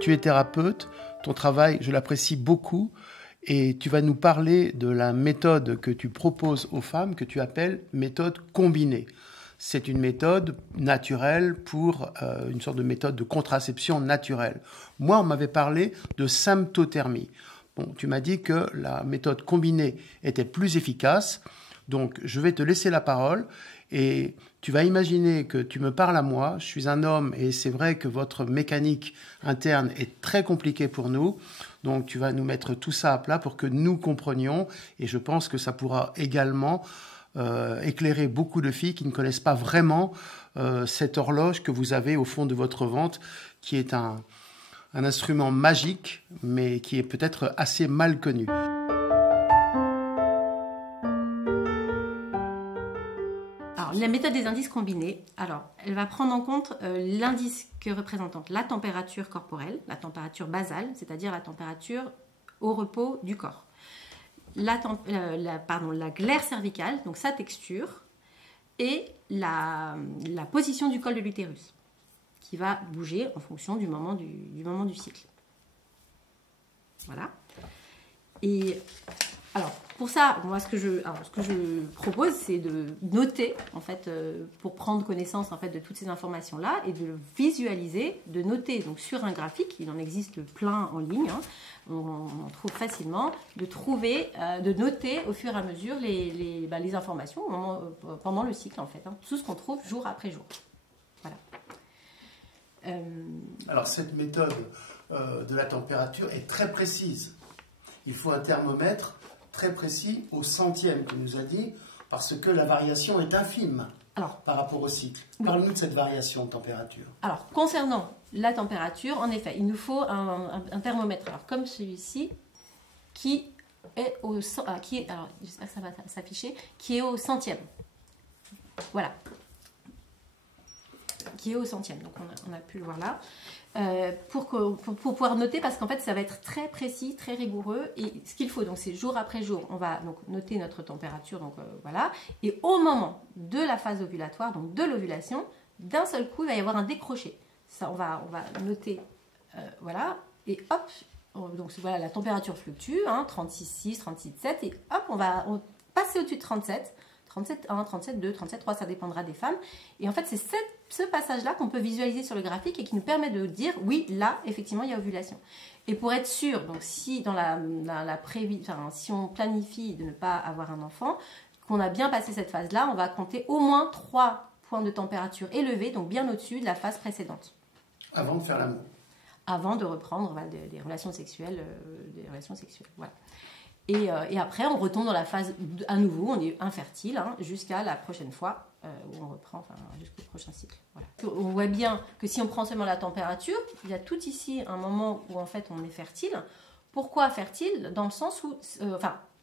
Tu es thérapeute, ton travail, je l'apprécie beaucoup, et tu vas nous parler de la méthode que tu proposes aux femmes, que tu appelles méthode combinée. C'est une méthode naturelle pour une sorte de méthode de contraception naturelle. Moi, on m'avait parlé de symptothermie. Bon, tu m'as dit que la méthode combinée était plus efficace, donc je vais te laisser la parole et tu vas imaginer que tu me parles à moi, je suis un homme et c'est vrai que votre mécanique interne est très compliquée pour nous, donc tu vas nous mettre tout ça à plat pour que nous comprenions et je pense que ça pourra également éclairer beaucoup de filles qui ne connaissent pas vraiment cette horloge que vous avez au fond de votre ventre, qui est un instrument magique, mais qui est peut-être assez mal connu. Alors, la méthode des indices combinés, alors, elle va prendre en compte l'indice que représente la température corporelle, la température basale, c'est-à-dire la température au repos du corps. La glaire cervicale, donc sa texture, et la position du col de l'utérus, qui va bouger en fonction du moment du cycle. Voilà. Et alors, pour ça, moi, ce que je propose, c'est de noter, en fait, pour prendre connaissance en fait, de toutes ces informations-là et de le visualiser, de noter donc, sur un graphique, il en existe plein en ligne, hein, on en trouve facilement, de noter au fur et à mesure les informations pendant le cycle, en fait, hein, tout ce qu'on trouve jour après jour. Voilà. Alors, cette méthode de la température est très précise. Il faut un thermomètre très précis au centième, tu nous as dit, parce que la variation est infime par rapport au cycle. Parle-nous de cette variation de température. Alors, concernant la température, en effet, il nous faut un thermomètre, alors, comme celui-ci, qui est au j'espère que ça va s'afficher, qui est au centième. Voilà. Qui est au centième, donc on a pu le voir là. Pour pouvoir noter, parce qu'en fait ça va être très précis, très rigoureux, et ce qu'il faut, donc c'est jour après jour, on va donc noter notre température, donc voilà, et au moment de la phase ovulatoire, donc de l'ovulation, d'un seul coup il va y avoir un décroché. Ça, on va noter, voilà, et hop, donc voilà, la température fluctue, hein, 36,6, 36,7, et hop, on va passer au-dessus de 37. 37,1, 37,2, 37,3, ça dépendra des femmes. Et en fait, c'est ce passage-là qu'on peut visualiser sur le graphique et qui nous permet de dire, oui, là, effectivement, il y a ovulation. Et pour être sûr, donc si si on planifie de ne pas avoir un enfant, qu'on a bien passé cette phase-là, on va compter au moins 3 points de température élevés, donc bien au-dessus de la phase précédente. Avant de faire l'amour. Avant de reprendre des relations sexuelles. Voilà. Et après, on retombe dans la phase, à nouveau, on est infertile, hein, jusqu'à la prochaine fois où on reprend, enfin, jusqu'au prochain cycle. Voilà. On voit bien que si on prend seulement la température, il y a tout ici un moment où en fait on est fertile. Pourquoi fertile? Dans le sens où,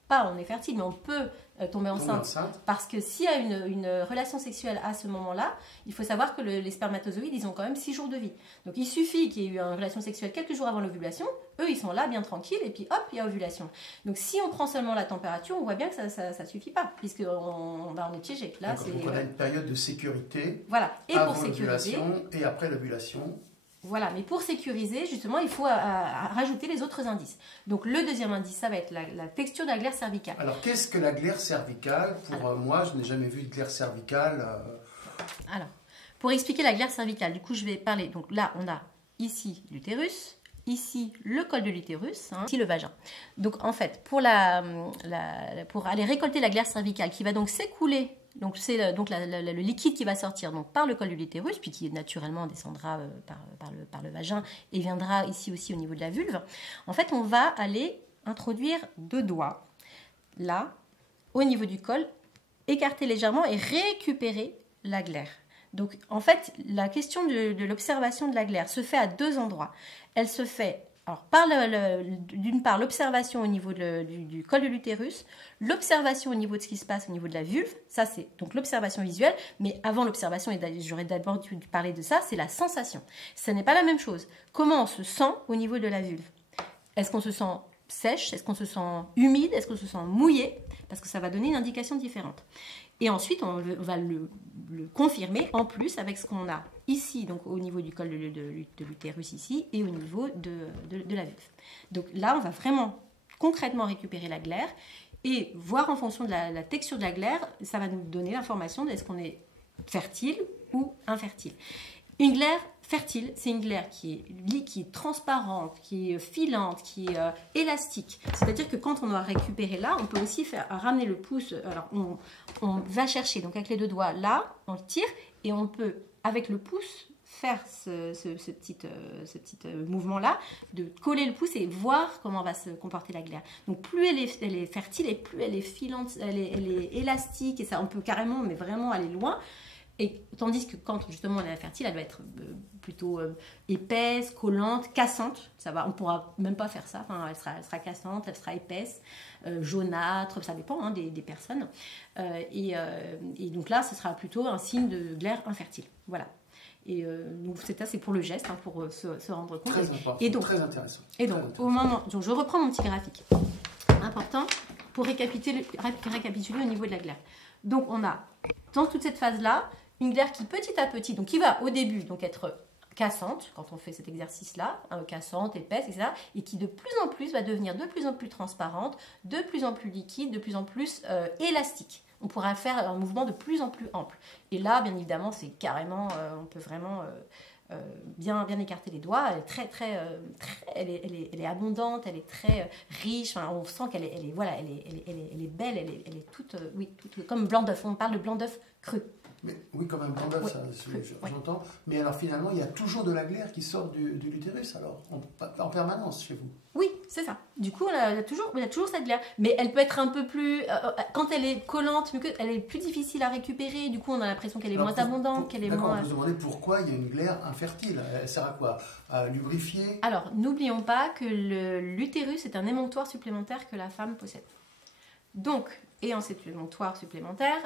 pas on est fertile, mais on peut tomber enceinte. Parce que s'il y a une relation sexuelle à ce moment-là, il faut savoir que les spermatozoïdes, ils ont quand même 6 jours de vie. Donc il suffit qu'il y ait eu une relation sexuelle quelques jours avant l'ovulation, eux ils sont là bien tranquilles, et puis hop, il y a ovulation. Donc si on prend seulement la température, on voit bien que ça ne suffit pas, puisqu'on est piégé. Là, donc on a une période de sécurité, voilà. Et avant pour sécuriser, l'ovulation et après l'ovulation. Voilà, mais pour sécuriser, justement, il faut rajouter les autres indices. Donc, le deuxième indice, ça va être la texture de la glaire cervicale. Alors, qu'est-ce que la glaire cervicale? Moi, je n'ai jamais vu de glaire cervicale. Alors, pour expliquer la glaire cervicale, du coup, je vais parler. Donc là, on a ici l'utérus, ici le col de l'utérus, hein, ici le vagin. Donc, en fait, pour aller récolter la glaire cervicale, qui va donc s'écouler. Donc c'est le liquide qui va sortir donc, par le col de l'utérus, puis qui naturellement descendra par le vagin et viendra ici aussi au niveau de la vulve. En fait, on va aller introduire 2 doigts, là, au niveau du col, écarter légèrement et récupérer la glaire. Donc en fait, la question de l'observation de la glaire se fait à 2 endroits. Elle se fait... Alors, d'une part, l'observation au niveau du col de l'utérus, l'observation au niveau de ce qui se passe au niveau de la vulve, ça c'est donc l'observation visuelle, mais avant l'observation, et j'aurais d'abord dû parler de ça, c'est la sensation. Ce n'est pas la même chose. Comment on se sent au niveau de la vulve? Est-ce qu'on se sent sèche? Est-ce qu'on se sent humide? Est-ce qu'on se sent mouillé? Parce que ça va donner une indication différente. Et ensuite, on va le confirmer en plus avec ce qu'on a ici, donc au niveau du col de l'utérus ici, et au niveau de la vulve. Donc là, on va vraiment concrètement récupérer la glaire et voir en fonction de la texture de la glaire, ça va nous donner l'information de est-ce qu'on est fertile ou infertile. Une glaire fertile, c'est une glaire qui est liquide, transparente, qui est filante, qui est élastique. C'est-à-dire que quand on doit récupérer là, on peut aussi ramener le pouce. Alors, on va chercher, donc avec les 2 doigts là, on le tire, et on peut, avec le pouce, faire ce petit mouvement-là, de coller le pouce et voir comment va se comporter la glaire. Donc plus elle est fertile et plus elle est filante, elle est élastique, et ça, on peut carrément, mais vraiment aller loin. Et tandis que quand justement elle est fertile, elle doit être plutôt épaisse, collante, cassante. Ça va, on pourra même pas faire ça. Enfin, elle sera cassante, elle sera épaisse, jaunâtre, ça dépend des personnes. Et donc là, ce sera plutôt un signe de glaire infertile. Voilà. Et donc c'est pour le geste, pour se rendre compte. Très important, et donc, très intéressant. Et donc, au moment, donc je reprends mon petit graphique. Important pour récapituler au niveau de la glaire. Donc on a dans toute cette phase-là une glaire qui petit à petit, donc qui va au début donc être cassante quand on fait cet exercice-là, cassante, épaisse, etc. Et qui de plus en plus va devenir de plus en plus transparente, de plus en plus liquide, de plus en plus élastique. On pourra faire un mouvement de plus en plus ample. Et là, bien évidemment, c'est carrément, on peut vraiment bien écarter les doigts. Elle est abondante, elle est très riche. Enfin, on sent qu'elle est belle, elle est toute, toute comme blanc d'œuf. On parle de blanc d'œuf cru. Mais, oui, comme un blanc d'œuf, j'entends. Mais alors finalement, il y a toujours de la glaire qui sort de l'utérus, alors, en permanence chez vous. Oui, c'est ça. Du coup, il y a toujours cette glaire. Mais elle peut être un peu plus... quand elle est collante, elle est plus difficile à récupérer. Du coup, on a l'impression qu'elle est moins abondante, qu'elle est moins... On peut se demander pourquoi il y a une glaire infertile. Elle sert à quoi? À lubrifier? Alors, n'oublions pas que l'utérus est un émonctoire supplémentaire que la femme possède. Donc, ayant cet émonctoire supplémentaire,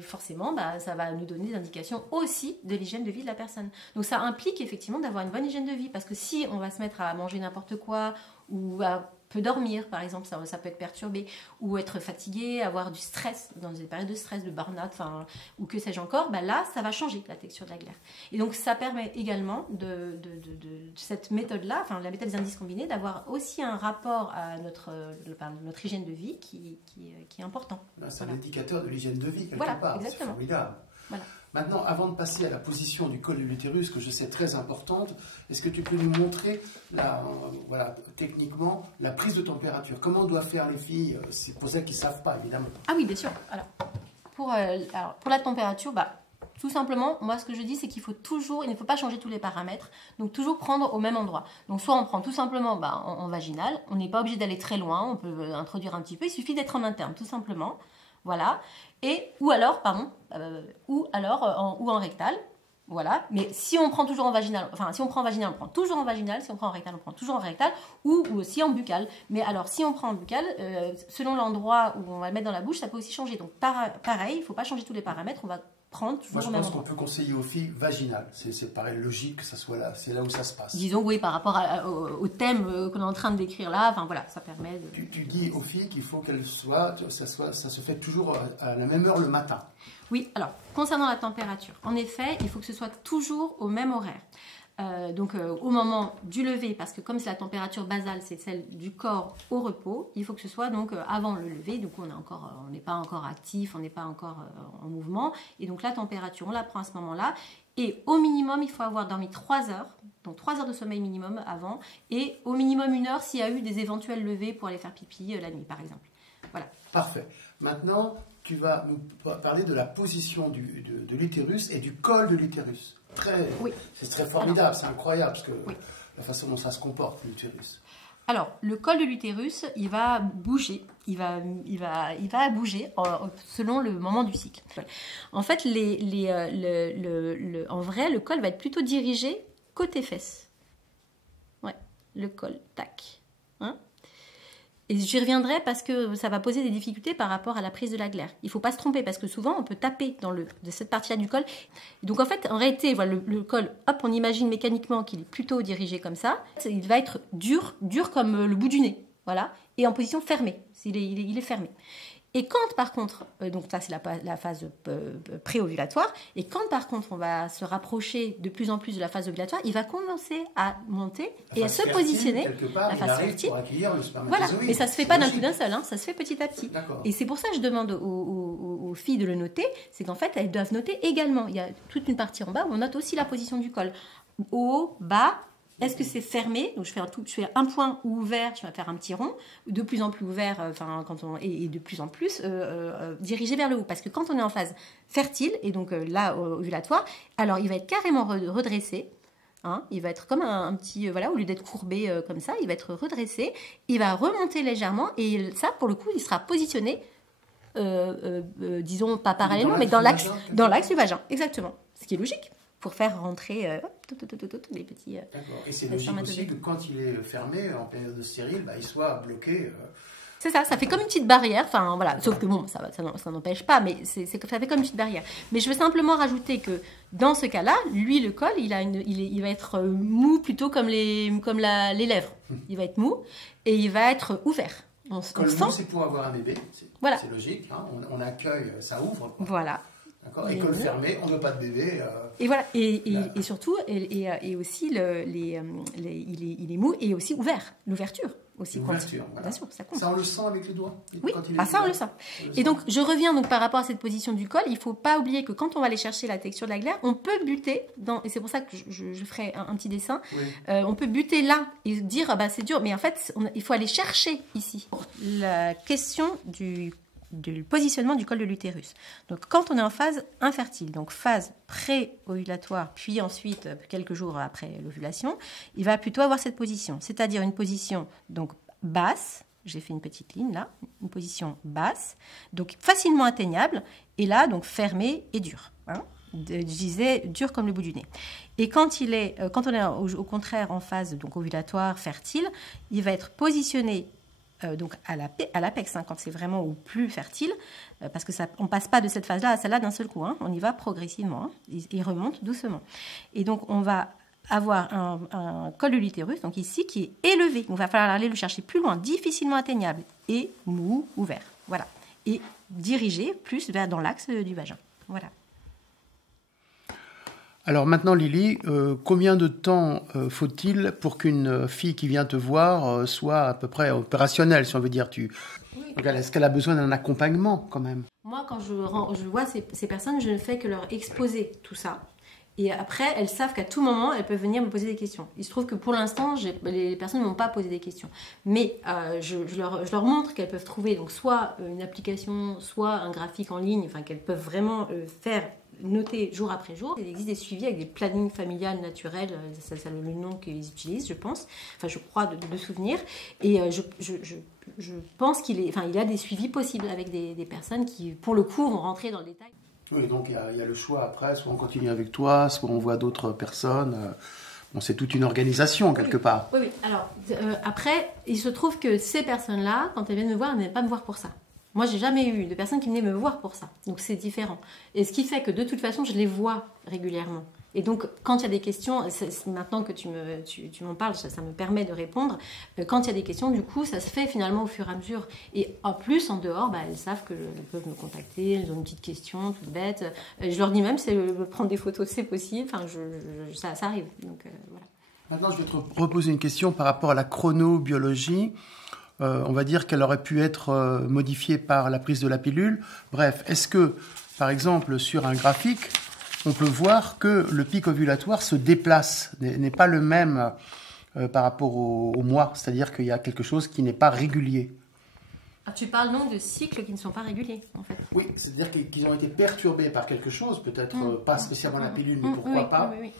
forcément, ça va nous donner des indications aussi de l'hygiène de vie de la personne. Donc ça implique effectivement d'avoir une bonne hygiène de vie, parce que si on va se mettre à manger n'importe quoi, ou à peu dormir par exemple, ça peut être perturbé, ou être fatigué, avoir du stress, dans des périodes de stress, de burn-out, ou que sais-je encore, là ça va changer la texture de la glaire. Et donc ça permet également de cette méthode-là, la méthode des indices combinés, d'avoir aussi un rapport à notre hygiène de vie qui est important. C'est un indicateur de l'hygiène de vie quelque part, c'est formidable. Voilà. Maintenant, avant de passer à la position du col de l'utérus, que je sais très importante, est-ce que tu peux nous montrer, techniquement, la prise de température? Comment doivent faire les filles? C'est pour celles qui ne savent pas, évidemment. Ah oui, bien sûr. Alors, pour la température, tout simplement, moi, ce que je dis, c'est qu'il ne faut pas changer tous les paramètres, donc toujours prendre au même endroit. Donc, soit on prend tout simplement en vaginal, on n'est pas obligé d'aller très loin, on peut introduire un petit peu, il suffit d'être en interne, tout simplement. Voilà. Ou alors en rectal. Voilà. Mais si on prend toujours en vaginal, si on prend en vaginal, on prend toujours en vaginal. Si on prend en rectal, on prend toujours en rectal. Ou aussi en buccal. Mais alors, si on prend en buccal, selon l'endroit où on va le mettre dans la bouche, ça peut aussi changer. Donc, pareil, il ne faut pas changer tous les paramètres. On va prendre toujours le même endroit. Moi, je pense qu'on peut conseiller aux filles vaginales. C'est pareil, logique que ça soit là. C'est là où ça se passe. Disons, oui, par rapport au thème qu'on est en train de décrire là. Voilà, ça permet de... Tu dis aux filles qu'il faut qu'elles ça se fait toujours à la même heure le matin. Oui, alors, concernant la température, en effet, il faut que ce soit toujours au même horaire. Au moment du lever, parce que comme c'est la température basale, c'est celle du corps au repos, il faut que ce soit donc avant le lever, donc on n'est pas encore actif, on n'est pas encore en mouvement, et donc la température, on la prend à ce moment-là, et au minimum, il faut avoir dormi 3 heures, donc 3 heures de sommeil minimum avant, et au minimum 1 heure s'il y a eu des éventuels levées pour aller faire pipi la nuit, par exemple. Voilà. Parfait. Maintenant, tu vas nous parler de la position de l'utérus et du col de l'utérus. C'est très formidable, c'est incroyable, parce que la façon dont ça se comporte, l'utérus. Alors, le col de l'utérus, il va bouger, il va bouger selon le moment du cycle. En fait, en vrai, le col va être plutôt dirigé côté fesses. Ouais, le col, tac. Et j'y reviendrai parce que ça va poser des difficultés par rapport à la prise de la glaire. Il ne faut pas se tromper parce que souvent on peut taper de cette partie-là du col. Et donc en fait, en réalité, voilà, le col, hop, on imagine mécaniquement qu'il est plutôt dirigé comme ça. Il va être dur comme le bout du nez, voilà, et en position fermée. Il est fermé. Et quand par contre, donc ça c'est la phase préovulatoire, et quand par contre on va se rapprocher de plus en plus de la phase ovulatoire, il va commencer à monter et à se positionner, la phase fertile. Voilà, mais ça se fait pas d'un coup d'un seul, hein, ça se fait petit à petit. D'accord. Et c'est pour ça que je demande aux filles de le noter, c'est qu'en fait elles doivent noter également. Il y a toute une partie en bas où on note aussi la position du col. Haut, bas. Est-ce que c'est fermé? Donc je fais un point ouvert, je vais faire un petit rond, de plus en plus ouvert, et de plus en plus dirigé vers le haut. Parce que quand on est en phase fertile, et donc là, ovulatoire, alors il va être carrément redressé. Hein, il va être comme un petit, voilà, au lieu d'être courbé comme ça, il va être redressé. Il va remonter légèrement, et ça, pour le coup, il sera positionné, disons, pas parallèlement, mais dans l'axe du vagin. Exactement. Ce qui est logique. Pour faire rentrer les petits... D'accord. Et c'est logique aussi que quand il est fermé, en période stérile, il soit bloqué. C'est ça fait comme une petite barrière. Enfin, voilà. Sauf que bon, ça n'empêche pas, mais ça fait comme une petite barrière. Mais je veux simplement rajouter que dans ce cas-là, lui, le col, il va être mou plutôt comme les lèvres. Il va être mou et il va être ouvert. Col mou, c'est pour avoir un bébé. Voilà. C'est logique. Hein. On accueille, ça ouvre. Quoi. Voilà. Et col fermé, on ne veut pas de bébé. Et voilà, et surtout, et aussi, il est mou et aussi ouvert, l'ouverture aussi. L'ouverture, voilà. Bien sûr, ça compte. Ça, on le sent avec le doigt. Oui, ça, on le sent. Et donc, je reviens donc par rapport à cette position du col, il ne faut pas oublier que quand on va aller chercher la texture de la glaire, on peut buter, et c'est pour ça que je ferai un petit dessin, on peut buter là et dire, c'est dur, mais en fait, il faut aller chercher ici. La question du positionnement du col de l'utérus. Donc, quand on est en phase infertile, donc phase pré-ovulatoire, puis ensuite, quelques jours après l'ovulation, il va plutôt avoir cette position, c'est-à-dire une position donc basse, j'ai fait une petite ligne là, une position basse, donc facilement atteignable, et là, donc fermée et dure. Hein, je disais dur comme le bout du nez. Et quand on est au contraire en phase donc ovulatoire, fertile, il va être positionné donc à l'apex, hein, quand c'est vraiment au plus fertile, parce que on ne passe pas de cette phase-là à celle-là d'un seul coup, hein, on y va progressivement, hein, il remonte doucement. Et donc on va avoir un col de l'utérus, donc ici, qui est élevé. Donc, il va falloir aller le chercher plus loin, difficilement atteignable, et mou, ouvert. Voilà. Et dirigé plus dans l'axe du vagin. Voilà. Alors maintenant, Lily, combien de temps faut-il pour qu'une fille qui vient te voir soit à peu près opérationnelle, si on veut dire Donc, est-ce qu'elle a besoin d'un accompagnement quand même? Moi, quand je vois ces personnes, je ne fais que leur exposer tout ça. Et après, elles savent qu'à tout moment, elles peuvent venir me poser des questions. Il se trouve que pour l'instant, les personnes ne m'ont pas posé des questions. Mais je leur montre qu'elles peuvent trouver donc, soit une application, soit un graphique en ligne, enfin, qu'elles peuvent vraiment faire noter jour après jour. Il existe des suivis avec des plannings familiales naturels, c'est le nom qu'ils utilisent, je pense. Enfin, je crois de souvenir. Et je pense qu'il y a des suivis possibles avec des personnes qui, pour le coup, vont rentrer dans le détail. Oui, donc il y a le choix après, soit on continue avec toi, soit on voit d'autres personnes. Bon, c'est toute une organisation quelque part. Oui. Alors, après, il se trouve que ces personnes-là, quand elles viennent me voir, elles ne viennent pas me voir pour ça. Moi, j'ai jamais eu de personnes qui venaient me voir pour ça. Donc, c'est différent. Et ce qui fait que, de toute façon, je les vois régulièrement. Et donc, quand il y a des questions, maintenant que tu m'en parles, ça me permet de répondre. Quand il y a des questions, du coup, ça se fait finalement au fur et à mesure. Et en plus, en dehors, elles savent qu'elles peuvent me contacter, elles ont une petite question toute bête. Je leur dis même, prendre des photos, c'est possible. Enfin, ça arrive. Donc, voilà. Maintenant, je vais te reposer une question par rapport à la chronobiologie. On va dire qu'elle aurait pu être modifiée par la prise de la pilule. Bref, est-ce que, par exemple, sur un graphique, on peut voir que le pic ovulatoire se déplace, n'est pas le même par rapport au mois, c'est-à-dire qu'il y a quelque chose qui n'est pas régulier. Alors, tu parles donc de cycles qui ne sont pas réguliers, en fait. Oui, c'est-à-dire qu'ils ont été perturbés par quelque chose, peut-être pas spécialement la pilule, mais pourquoi pas. Oui.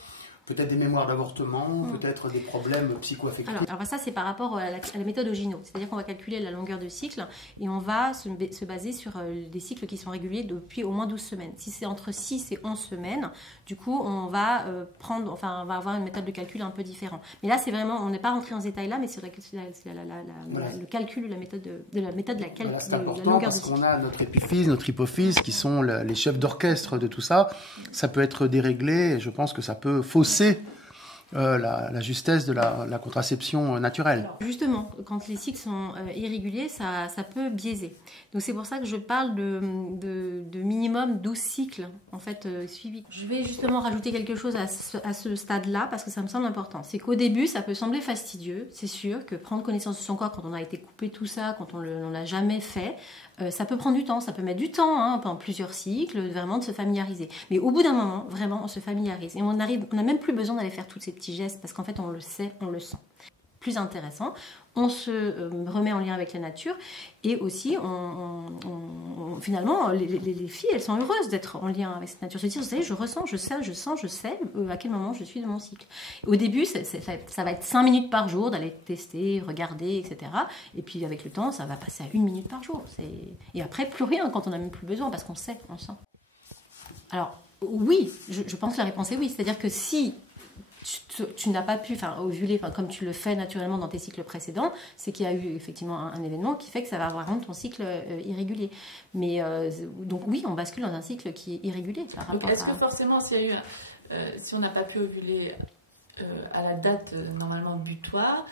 Peut-être des mémoires d'avortement, peut-être des problèmes psycho-affectifs. Alors ça, c'est par rapport à la méthode Ogino. C'est-à-dire qu'on va calculer la longueur de cycle et on va se baser sur des cycles qui sont réguliers depuis au moins 12 semaines. Si c'est entre 6 et 11 semaines, du coup, on va avoir une méthode de calcul un peu différente. Mais là, c'est vraiment, on n'est pas rentré dans ce détail-là, mais c'est le calcul de la méthode de la Voilà, c'est important parce qu'on a notre épiphyse, notre hypophyse, qui sont les chefs d'orchestre de tout ça. Ça peut être déréglé et je pense que ça peut fausser la justesse de la contraception naturelle. Alors, justement, quand les cycles sont irréguliers, ça peut biaiser. Donc c'est pour ça que je parle de minimum 12 cycles en fait suivis. Je vais justement rajouter quelque chose à ce stade-là parce que ça me semble important. C'est qu'au début, ça peut sembler fastidieux. C'est sûr que prendre connaissance de son corps quand on a été coupé tout ça, quand on l'a jamais fait, ça peut prendre du temps. Ça peut mettre du temps, pendant plusieurs cycles, vraiment de se familiariser. Mais au bout d'un moment, vraiment, on se familiarise et on n'a même plus besoin d'aller faire tous ces petits gestes parce qu'en fait, on le sait, on le sent. Plus intéressant, on se remet en lien avec la nature et aussi, finalement, les filles, elles sont heureuses d'être en lien avec cette nature. Se dire, vous savez, je ressens, je sais à quel moment je suis de mon cycle. Au début, ça va être 5 minutes par jour d'aller tester, regarder, etc. Et puis, avec le temps, ça va passer à 1 minute par jour. Et après, plus rien quand on n'a même plus besoin parce qu'on sait, on sent. Alors, oui, je pense que la réponse est oui. C'est-à-dire que si tu n'as pas pu ovuler comme tu le fais naturellement dans tes cycles précédents, c'est qu'il y a eu effectivement un événement qui fait que ça va rendre ton cycle irrégulier. Mais donc oui, on bascule dans un cycle qui est irrégulier. Donc est-ce que forcément, si on n'a pas pu ovuler à la date normalement butoir,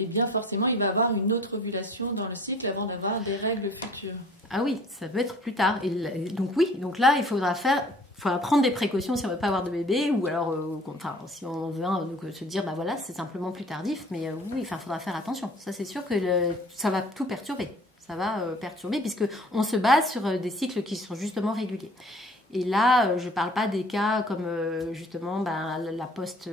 eh bien forcément il va y avoir une autre ovulation dans le cycle avant d'avoir des règles futures? Ah oui, ça peut être plus tard. Et donc oui, donc là il faudra prendre des précautions si on ne veut pas avoir de bébé, ou alors si on veut donc, se dire voilà, c'est simplement plus tardif, mais oui, il faudra faire attention. Ça c'est sûr que ça va tout perturber. Ça va perturber puisqu'on se base sur des cycles qui sont justement réguliers. Et là, je ne parle pas des cas comme justement le poste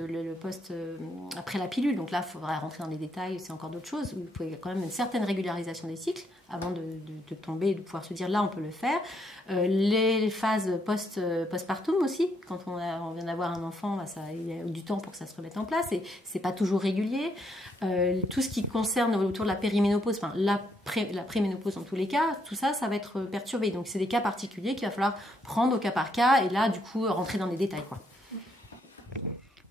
après la pilule. Donc là, il faudra rentrer dans les détails, c'est encore d'autres choses. Il faut quand même une certaine régularisation des cycles avant de tomber et de pouvoir se dire là, on peut le faire. Les phases postpartum aussi, quand on vient d'avoir un enfant, il y a du temps pour que ça se remette en place et c'est pas toujours régulier. Tout ce qui concerne autour de la périménopause, la préménopause en tous les cas, tout ça, ça va être perturbé. Donc c'est des cas particuliers qu'il va falloir prendre au cas par cas et là, du coup, rentrer dans les détails, quoi.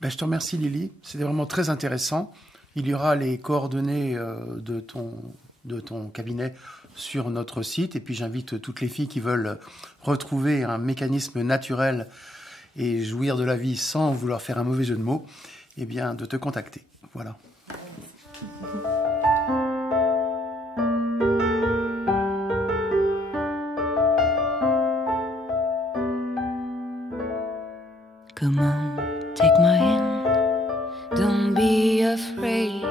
Je te remercie, Lily. C'était vraiment très intéressant. Il y aura les coordonnées de ton cabinet sur notre site. Et puis, j'invite toutes les filles qui veulent retrouver un mécanisme naturel et jouir de la vie sans vouloir faire un mauvais jeu de mots, eh bien, de te contacter. Voilà. Come on, take my hand. Don't be afraid,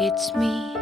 it's me.